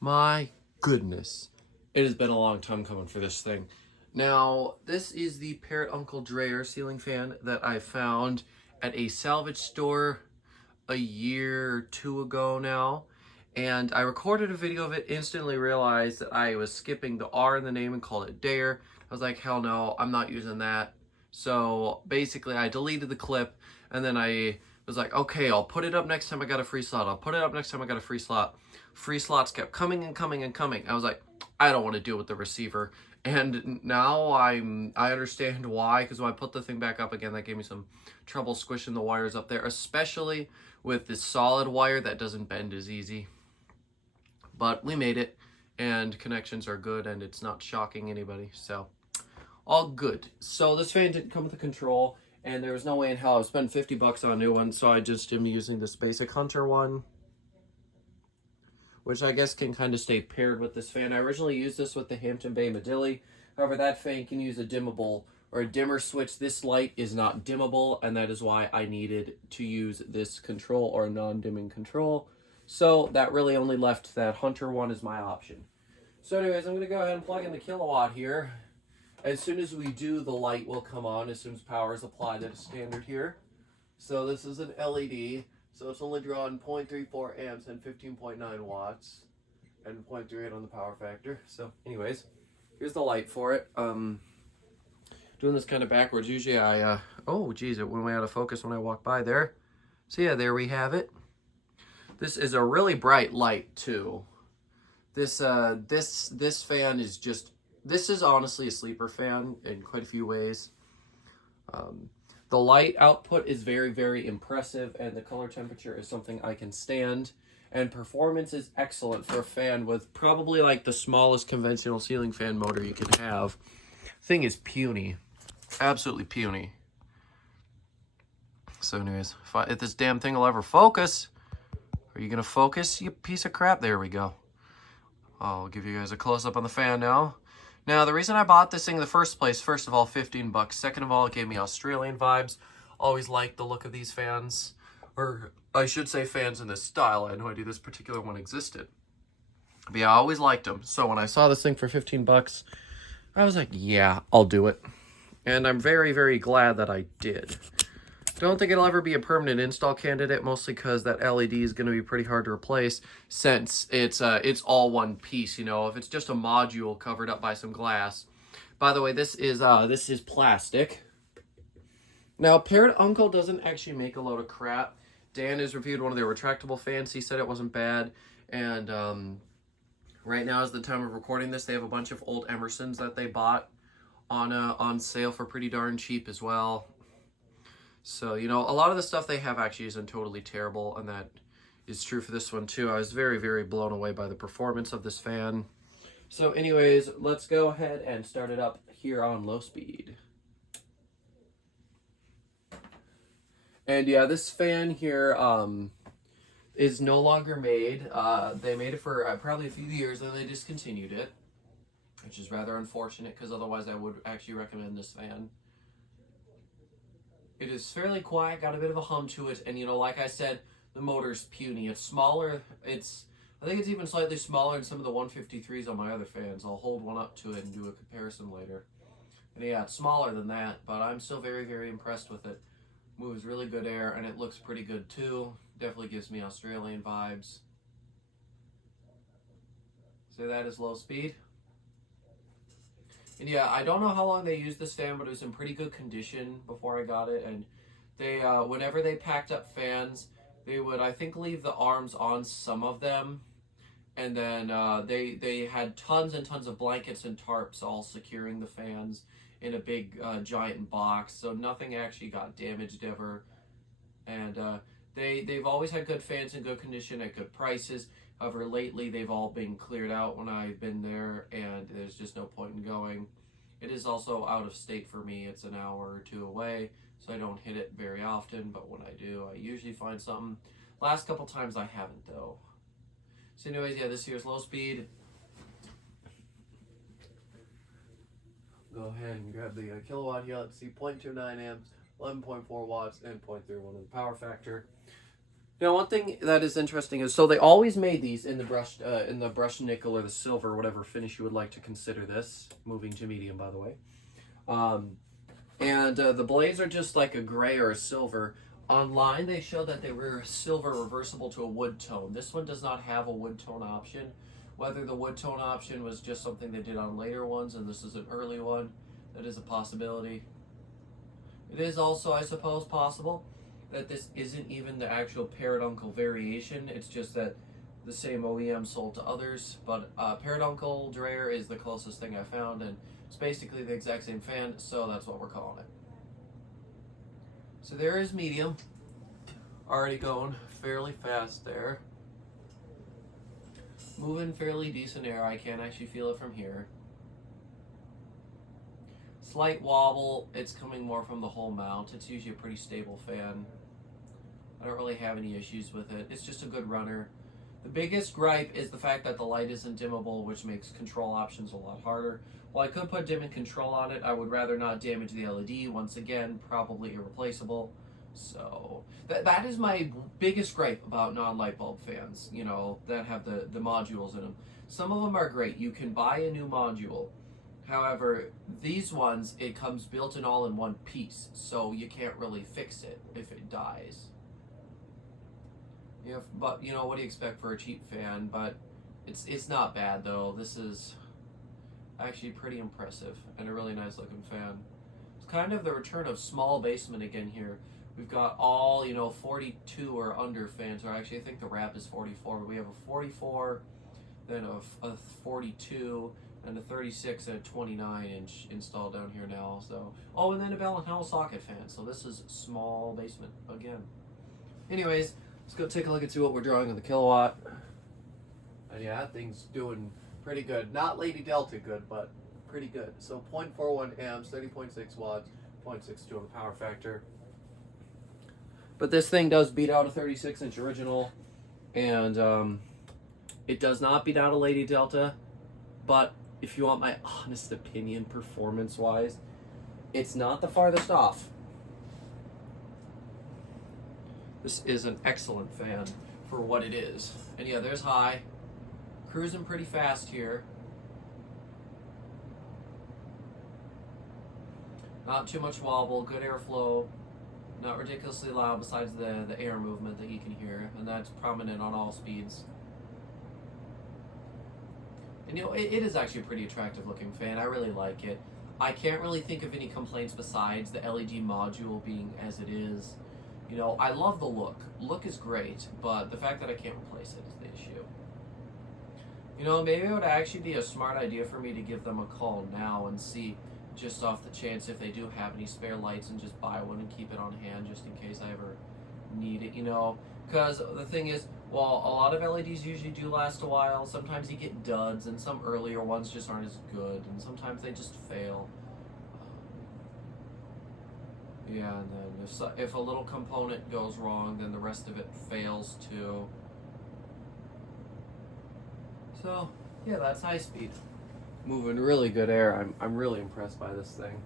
My goodness. It has been a long time coming for this thing. Now, this is the Parrot Uncle Dreyer ceiling fan that I found at a salvage store a year or two ago now. And I recorded a video of it, instantly realized that I was skipping the R in the name and called it Dare. I was like, hell no, I'm not using that. So basically I deleted the clip and then I was like, okay, I'll put it up next time I got a free slot. I'll put it up next time I got a free slot. Free slots kept coming and coming and coming. I was like, I don't want to deal with the receiver. And now I understand why, because when I put the thing back up again, that gave me some trouble squishing the wires up there, especially with this solid wire that doesn't bend as easy. But we made it, and connections are good, and it's not shocking anybody, so all good. So this fan didn't come with a control, and there was no way in hell I would spend 50 bucks on a new one, so I just am using this basic Hunter one, which I guess can kind of stay paired with this fan. I originally used this with the Hampton Bay Medilli. However, that fan can use a dimmable or a dimmer switch. This light is not dimmable, and that is why I needed to use this control or a non-dimming control. So that really only left that Hunter one as my option. So anyways, I'm going to go ahead and plug in the kilowatt here. As soon as we do, the light will come on as soon as power is applied at a standard here. So this is an LED. So it's only drawing 0.34 amps and 15.9 watts and 0.38 on the power factor. So anyways, here's the light for it. Doing this kind of backwards. Usually oh geez, it went way out of focus when I walked by there. So yeah, there we have it. This is a really bright light too. This fan is just, this is honestly a sleeper fan in quite a few ways. The light output is very, very impressive, and the color temperature is something I can stand. And performance is excellent for a fan with probably like the smallest conventional ceiling fan motor you can have. Thing is puny. Absolutely puny. So anyways, if this damn thing will ever focus, are you going to focus, you piece of crap? There we go. I'll give you guys a close-up on the fan now. Now, the reason I bought this thing in the first place, first of all, 15 bucks. Second of all, it gave me Australian vibes. Always liked the look of these fans. Or, I should say fans in this style. I had no idea this particular one existed. But yeah, I always liked them. So when I saw this thing for 15 bucks, I was like, yeah, I'll do it. And I'm very, very glad that I did. Don't think it'll ever be a permanent install candidate, mostly because that LED is going to be pretty hard to replace since it's all one piece, you know. If it's just a module covered up by some glass. By the way, this is plastic. Now, Parrot Uncle doesn't actually make a load of crap. Dan has reviewed one of their retractable fans. He said it wasn't bad. And right now is the time of recording this. They have a bunch of old Emersons that they bought on sale for pretty darn cheap as well. So, you know, a lot of the stuff they have actually isn't totally terrible, and that is true for this one too. I was very, very blown away by the performance of this fan. So anyways, let's go ahead and start it up here on low speed. And yeah, this fan here is no longer made. They made it for probably a few years, and they discontinued it, which is rather unfortunate because otherwise I would actually recommend this fan. It is fairly quiet, got a bit of a hum to it, and you know, like I said, the motor's puny. It's smaller. I think it's even slightly smaller than some of the 153s on my other fans. I'll hold one up to it and do a comparison later. And yeah, it's smaller than that, but I'm still very, very impressed with it. Moves really good air, and it looks pretty good too. Definitely gives me Australian vibes. So that is low speed. And yeah, I don't know how long they used this fan, but it was in pretty good condition before I got it. And they, whenever they packed up fans, they would, I think, leave the arms on some of them. And then they had tons and tons of blankets and tarps all securing the fans in a big giant box. So nothing actually got damaged ever. And they've always had good fans in good condition at good prices. However, lately they've all been cleared out when I've been there, and there's just no point in going. It is also out of state for me. It's an hour or two away, so I don't hit it very often, but when I do, I usually find something. Last couple times I haven't, though. So anyways, yeah, this here's low speed. Go ahead and grab the kilowatt here. Let's see, 0.29 amps, 11.4 watts, and 0.31 of the power factor. You know, one thing that is interesting is, so they always made these in the brushed nickel or the silver, whatever finish you would like to consider this. Moving to medium, by the way. Um, and the blades are just like a gray or a silver. Online, they showed that they were silver reversible to a wood tone. This one does not have a wood tone option. Whether the wood tone option was just something they did on later ones and this is an early one, that is a possibility. It is also, I suppose, possible that this isn't even the actual Parrot variation. It's just that the same OEM sold to others. But Parrot Dreyer is the closest thing I found, and it's basically the exact same fan, so that's what we're calling it. So there is medium. Already going fairly fast there. Moving fairly decent air. I can actually feel it from here. Slight wobble. It's coming more from the whole mount. It's usually a pretty stable fan. I don't really have any issues with it. It's just a good runner. The biggest gripe is the fact that the light isn't dimmable, which makes control options a lot harder. While I could put dim and control on it, I would rather not damage the LED. Once again, probably irreplaceable. So that is my biggest gripe about non-light bulb fans, you know, that have the modules in them. Some of them are great. You can buy a new module. However, these ones, it comes built in all in one piece, so you can't really fix it if it dies. Yeah, but you know, what do you expect for a cheap fan? But it's not bad though. This is actually pretty impressive and a really nice looking fan. It's kind of the return of small basement again here. We've got all, you know, 42 or under fans, or actually I think the wrap is 44, but we have a 44, then a 42, and a 36 and a 29-inch installed down here now. So, oh, and then a Bell & Howell socket fan. So this is small basement again. Anyways, let's go take a look and see what we're drawing on the kilowatt. And yeah, that thing's doing pretty good. Not Lady Delta good, but pretty good. So 0.41 amps, 30.6 watts, 0.62 on the power factor. But this thing does beat out a 36-inch original, and it does not beat out a Lady Delta. But if you want my honest opinion, performance-wise, it's not the farthest off. This is an excellent fan for what it is. And yeah, there's high. Cruising pretty fast here. Not too much wobble, good airflow. Not ridiculously loud besides the air movement that you can hear. And that's prominent on all speeds. And you know, it is actually a pretty attractive looking fan. I really like it. I can't really think of any complaints besides the LED module being as it is. You know, I love the look. Look is great, but the fact that I can't replace it is the issue. You know, maybe it would actually be a smart idea for me to give them a call now and see, just off the chance, if they do have any spare lights, and just buy one and keep it on hand just in case I ever need it, you know. Because the thing is, while a lot of LEDs usually do last a while, sometimes you get duds, and some earlier ones just aren't as good, and sometimes they just fail. Yeah, and then if a little component goes wrong, then the rest of it fails too. So, yeah, that's high speed. Moving really good air. I'm really impressed by this thing.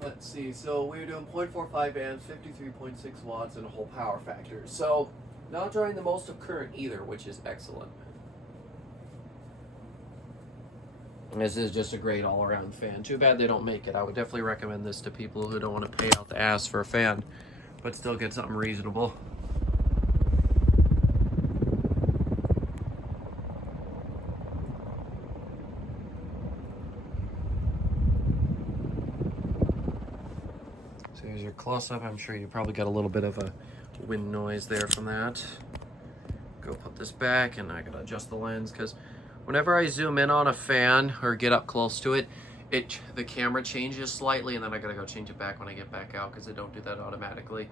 Let's see, so we're doing 0.45 amps, 53.6 watts, and a whole power factor. So, not drawing the most of current either, which is excellent. This is just a great all-around fan. Too bad they don't make it. I would definitely recommend this to people who don't want to pay out the ass for a fan, but still get something reasonable. So here's your close-up. I'm sure you probably got a little bit of a wind noise there from that. Go put this back, and I gotta adjust the lens because whenever I zoom in on a fan or get up close to it, the camera changes slightly, and then I gotta go change it back when I get back out because they don't do that automatically.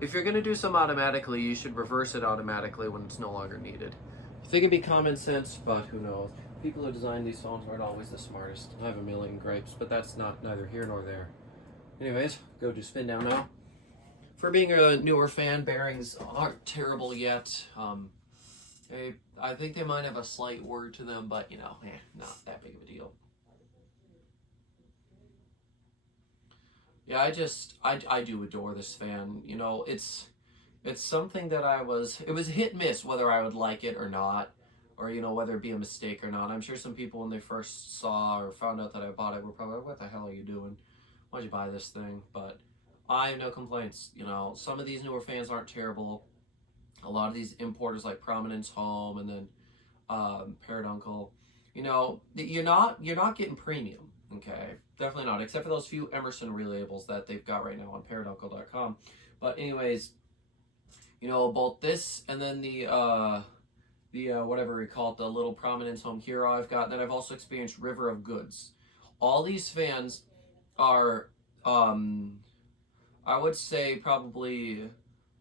If you're gonna do some automatically, you should reverse it automatically when it's no longer needed. I think it'd be common sense, but who knows? People who design these phones aren't always the smartest. I have a million gripes, but that's neither here nor there. Anyways, go do spin down now. For being a newer fan, bearings aren't terrible yet. I think they might have a slight word to them, but you know, not that big of a deal. Yeah, I do adore this fan. You know, it's It's something that it was hit and miss whether I would like it or not, or, you know, whether it be a mistake or not. I'm sure some people when they first saw or found out that I bought it were probably like, what the hell are you doing? Why'd you buy this thing? But I have no complaints. You know, some of these newer fans aren't terrible. A lot of these importers like Prominence Home and then Parrot Uncle, you know, you're not getting premium. Okay, definitely not, except for those few Emerson relabels that they've got right now on parrotuncle.com. But anyways, you know, both this and then the whatever we call it, the little Prominence Home Hero I've got. And then I've also experienced River of Goods. All these fans are, I would say probably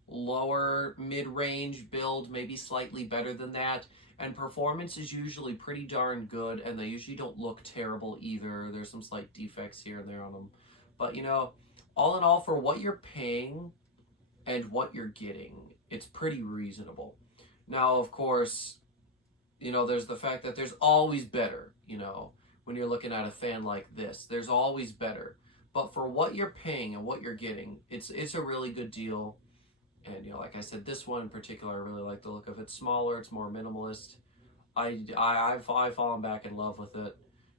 lower mid-range build, maybe slightly better than that. And performance is usually pretty darn good, and they usually don't look terrible either. There's some slight defects here and there on them. But, you know, all in all, for what you're paying and what you're getting, it's pretty reasonable. Now, of course, you know, there's the fact that there's always better, you know, when you're looking at a fan like this. There's always better. But for what you're paying and what you're getting, it's a really good deal. And, you know, like I said, this one in particular, I really like the look of it. It's smaller, it's more minimalist. I've fallen back in love with it.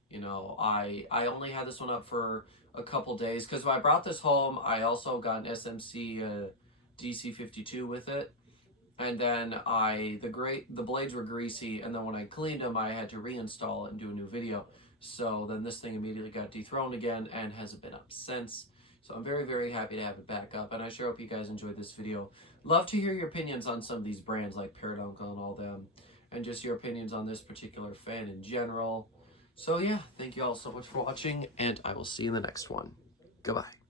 You know, I only had this one up for a couple days because when I brought this home, I also got an SMC DC52 with it. And then the blades were greasy, and then when I cleaned them, I had to reinstall it and do a new video. So then this thing immediately got dethroned again and hasn't been up since. So I'm very, very happy to have it back up, and I sure hope you guys enjoyed this video. Love to hear your opinions on some of these brands like Parrot Uncle and all them, and just your opinions on this particular fan in general. So yeah, thank you all so much for watching, and I will see you in the next one. Goodbye.